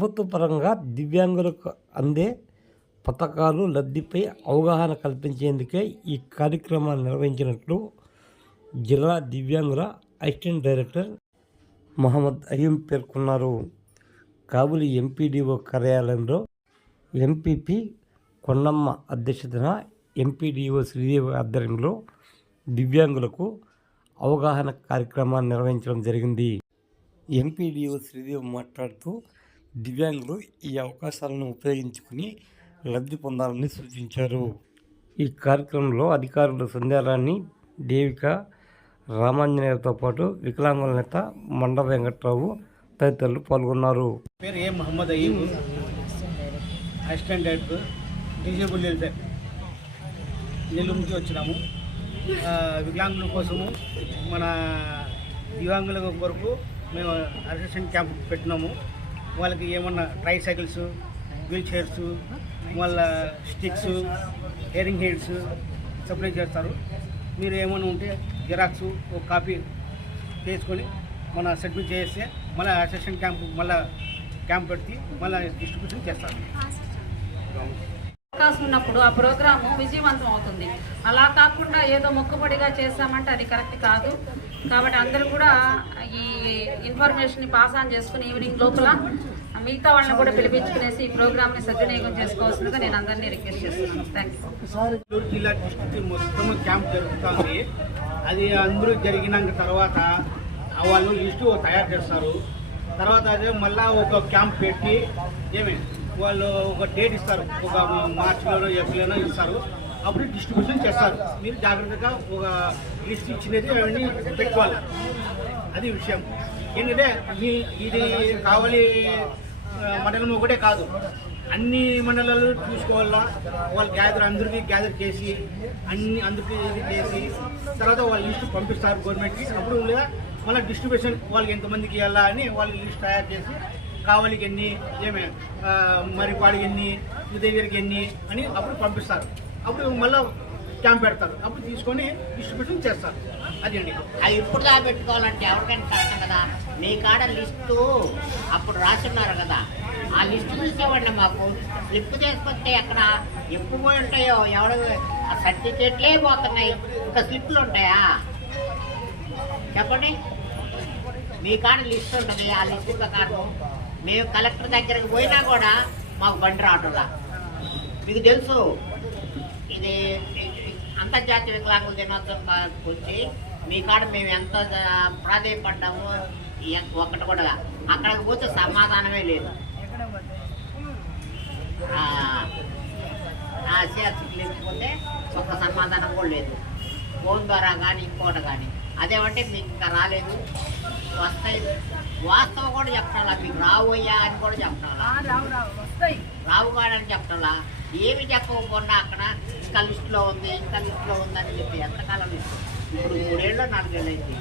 ప్రభుత్వ పరంగా దివ్యాంగులకు అందే పథకాలు లబ్ధిపై అవగాహన కల్పించేందుకే ఈ కార్యక్రమాన్ని నిర్వహించినట్లు జిల్లా దివ్యాంగుల అసిస్టెంట్ డైరెక్టర్ మహమ్మద్ అయ్యం పేర్కొన్నారు. కాబూలి ఎంపీడీఓ కార్యాలయంలో ఎంపీపీ కొండమ్మ అధ్యక్షతన ఎంపీడీఓ శ్రీదేవి ఆధ్వర్యంలో దివ్యాంగులకు అవగాహన కార్యక్రమాన్ని నిర్వహించడం జరిగింది. ఎంపీడీఓ శ్రీదేవి మాట్లాడుతూ దివ్యాంగులు ఈ అవకాశాలను ఉపయోగించుకుని లబ్ధి పొందాలని సూచించారు. ఈ కార్యక్రమంలో అధికారులు సంధ్యారాణి, దేవిక, రామాంజనేయులతో పాటు వికలాంగుల నేత మండ వెంకట్రావు తదితరులు పాల్గొన్నారు. పేరు A Mohammed Ayyub, assistant director disable welfare, Nellore నుంచి వచ్చినాము. వికలాంగుల కోసము మన దివ్యాంగుల కొరకు మేము అసిస్టెంట్ క్యాంప్ పెట్టినాము. వాళ్ళకి ఏమన్నా ట్రై సైకిల్స్, వీల్ చైర్స్, వాళ్ళ స్టిక్స్, హెయిరింగ్ హెయిడ్స్ సప్లై చేస్తారు. మీరు ఏమైనా ఉంటే జిరాక్స్ ఒక కాపీ తీసుకొని మన సబ్మిట్ చేస్తే మళ్ళీ అసిస్టెంట్ క్యాంప్ పెట్టి మళ్ళీ డిస్ట్రిబ్యూషన్ చేస్తారు. అవకాశం ఉన్నప్పుడు ఆ ప్రోగ్రాము విజయవంతం అవుతుంది. అలా కాకుండా ఏదో మొక్కుబడిగా చేస్తామంటే అది కరెక్ట్ కాదు. కాబట్టి అందరూ కూడా ఈ ఇన్ఫర్మేషన్ పాస్ ఆన్ చేసుకుని ఈవినింగ్ లోపల మిగతా వాళ్ళని కూడా పిలిపించుకునేసి ఈ ప్రోగ్రామ్ని సద్వినియోగం చేసుకోవాల్సిందిగా నేను అందరినీ రిక్వెస్ట్ చేస్తున్నాను. Thank you. జిల్లా డిస్ట్రిక్ట్ మొత్తం క్యాంప్ జరుగుతుంది. అది అందరూ జరిగినాక తర్వాత వాళ్ళు లిస్టు తయారు చేస్తారు. తర్వాత అదే మళ్ళీ ఒక క్యాంప్ పెట్టి వాళ్ళు ఒక డేట్ ఇస్తారు, ఒక మార్చిలోనో ఏప్రిల్లోనో ఇస్తారు. అప్పుడు డిస్ట్రిబ్యూషన్ చేస్తారు. మీరు జాగ్రత్తగా ఒక లిస్ట్ ఇచ్చినది అవన్నీ పెట్టుకోవాలి. అది విషయం. ఏంటంటే ఇది కావాలి మండలం ఒకటే కాదు, అన్ని మండలాలు చూసుకోవాలా. వాళ్ళు అందరికీ గ్యాదర్ చేసి అందరికీ ఇది చేసి తర్వాత వాళ్ళు లిస్ట్ పంపిస్తారు గవర్నమెంట్కి. అప్పుడు మళ్ళీ డిస్ట్రిబ్యూషన్ వాళ్ళకి ఎంతమందికి ఇవ్వాలా అని వాళ్ళు లిస్ట్ తయారు చేసి కావాలికి ఎన్ని, మరిపాడికి ఎన్ని, ఉదయగిరికి ఎన్ని అని అప్పుడు పంపిస్తారు. అప్పుడు మళ్ళీ క్యాంప్ పెడతారు. అప్పుడు తీసుకొని డిస్ట్రిబ్యూషన్ చేస్తారు. అది అండి. అది ఇప్పుడు దా పెట్టుకోవాలంటే ఎవరికైనా కష్టం కదా. మీ కాడ లిస్టు అప్పుడు రాసున్నారు కదా, ఆ లిస్టు చూసేవాడిని మాకు స్లిప్ చేసుకొస్తే ఎక్కడ ఎప్పుడు పోయి ఉంటాయో ఎవడ సర్టిఫికేట్లే పోతున్నాయి, ఇంకా స్లిప్లు ఉంటాయా చెప్పండి. మీ కాడ లిస్ట్ ఉంటుంది, ఆ లిస్టు ప్రకారం మేము కలెక్టర్ దగ్గరకు పోయినా కూడా మాకు బండి రావట్లా. మీకు తెలుసు ఇది అంతర్జాతీయ వికలాంగుల దినోత్సవం వచ్చి మీ కాడ మేము ఎంత ప్రాధాన్యపడ్డామో ఒక్కటి కూడా అక్కడికి పోతే సమాధానమే లేదు. సిఆర్సీకి లేకపోతే ఒక్క సమాధానం కూడా లేదు. ఫోన్ ద్వారా కానీ ఇంకోటి కానీ అదేమంటే మీకు ఇంకా రాలేదు, వస్తాయి. వాస్తవం కూడా చెప్పాలా, మీకు రావయ్యా అని కూడా చెప్పాలా, రావు కాడని చెప్పాలా. ఏమి చెప్పకపోయినా అక్కడ ఇంకా లిస్టులో ఉంది, ఇంకా లిస్టులో ఉందని చెప్పి ఎంతకాలం ఇప్పుడు 3 ఏళ్ళు 4 ఏళ్ళు అయింది.